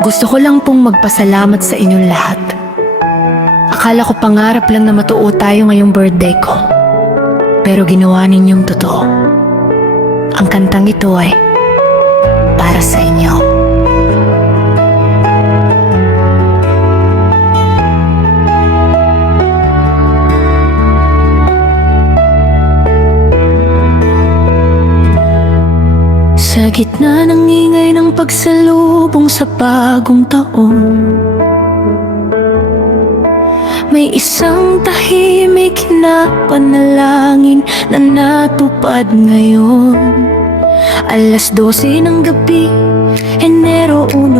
Gusto ko lang pong magpasalamat sa inyong lahat. Akala ko pangarap lang na matuo tayo ngayong birthday ko. Pero ginawa ninyong totoo. Ang kantang ito ay para sa inyo. Sa gitna ng ingay ng pagsalubong sa bagong taon, may isang tahimik na panalangin na natupad ngayon. Alas 12 ng gabi, Enero 1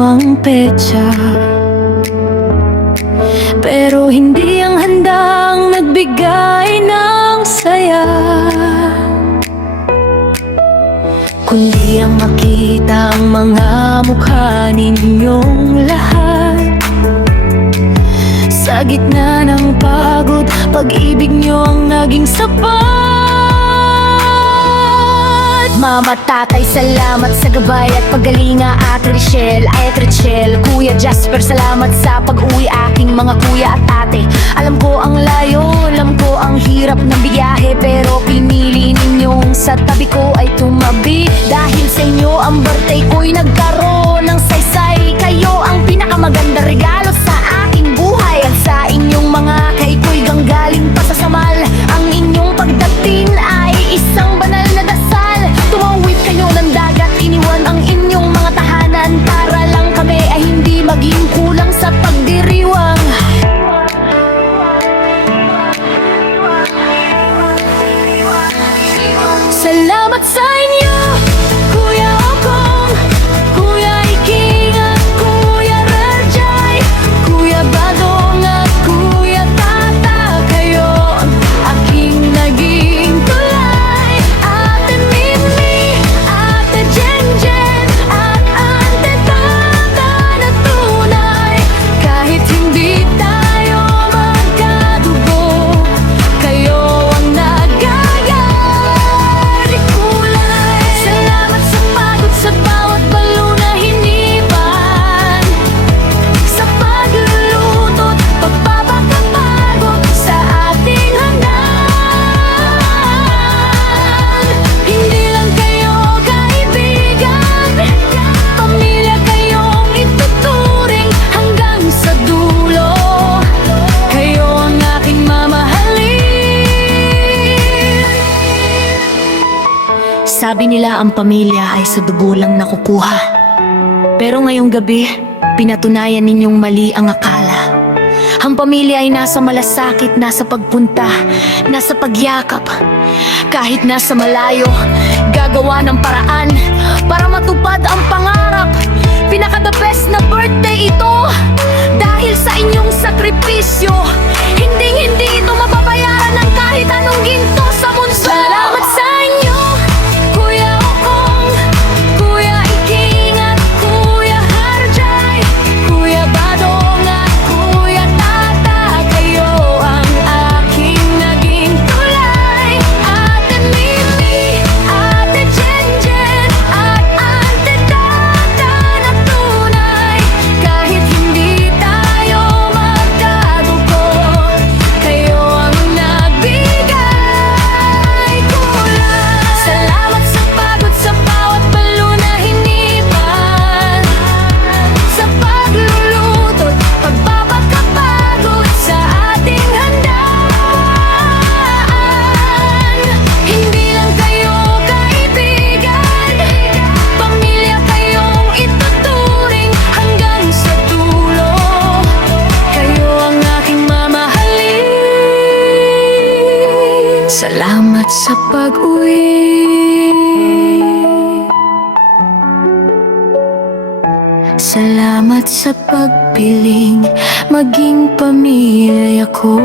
ang petsa. Pero hindi ang handang nagbigay ng saya, kundi ang makita ang mga mukha ninyong lahat. Sa gitna ng pagod, pag-ibig nyo ang naging sapat. Mama, tatay, salamat sa gabay at paggalinga. Ate Richelle, Kuya Jasper, salamat sa pag-uwi aking mga kuya at ate. Alam ko ang layo, alam ko ang hirap ng biyahe, pero pinili ninyong sa tabi ko ay tumabi. Dahil sa inyo ang birthday ko'y nagkaroon ng saysay. Kayo ang pinakamaganda regalo sa aking buhay. At sa inyong mga kay ko'y ganggaling pa sa samal. Ang inyong pagdating ay isang banal na dasal. Tumawid kayo ng dagat, iniwan ang inyong mga tahanan, para lang kami ay hindi maging kulang sa pagdiriwang. Salamat sa inyo, Kuya Okong, Kuya Iking at Kuya Rajay, Kuya Badong at Kuya Tata. Kayo ang aking naging tulay. Ate Mimi, Ate Jenjen at Ate Tata na tunay. Kahit hindi tayo magkadugo, kayo ang nagagayari kulay. Salamat sa pagod sa bawat balo na hinipan, sa pagluluto't pagpapakapagod sa ating hanggan. Hindi lang kayo kaibigan, pamilya kayong ituturing hanggang sa dulo. Kayo ang aking mamahalin. Sabi nila ang pamilya ay sa dugo lang nakukuha. Pero ngayong gabi, pinatunayan ninyong mali ang akala. Ang pamilya ay nasa malasakit, nasa pagpunta, nasa pagyakap. Kahit nasa malayo, gagawa ng paraan para matupad ang pangarap. Pinaka-the best na birthday ito, dahil sa inyong sakripisyo. Hindi ito mababayaran ng kahit anong ginto sa mundo. Salamat sa inyo, Kuya Okong, Kuya Iking at Kuya Harjay, Kuya Badong at Kuya Tata. Kayo ang aking naging tulay. Ate Mimi, Ate Jenjen at Ate Tata na tunay. Kahit hindi tayo magkadugo, kayo ang nagbigay kulay. Salamat sa pagod sa bawat balo na hinipan, sa pagluluto't pagpapakapagod sa ating handaan. Hindi lang kayo kaibigan, pamilya kayong ituturing hanggang sa dulo. Kayo ang aking mamahalin. Salamat sa pag-uwi, salamat sa pagpiling maging pamilya ko.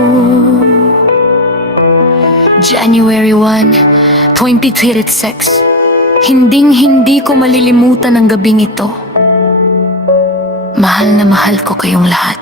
January 1, 2036. Hindi ko malilimutan ang gabing ito. Mahal na mahal ko kayong lahat.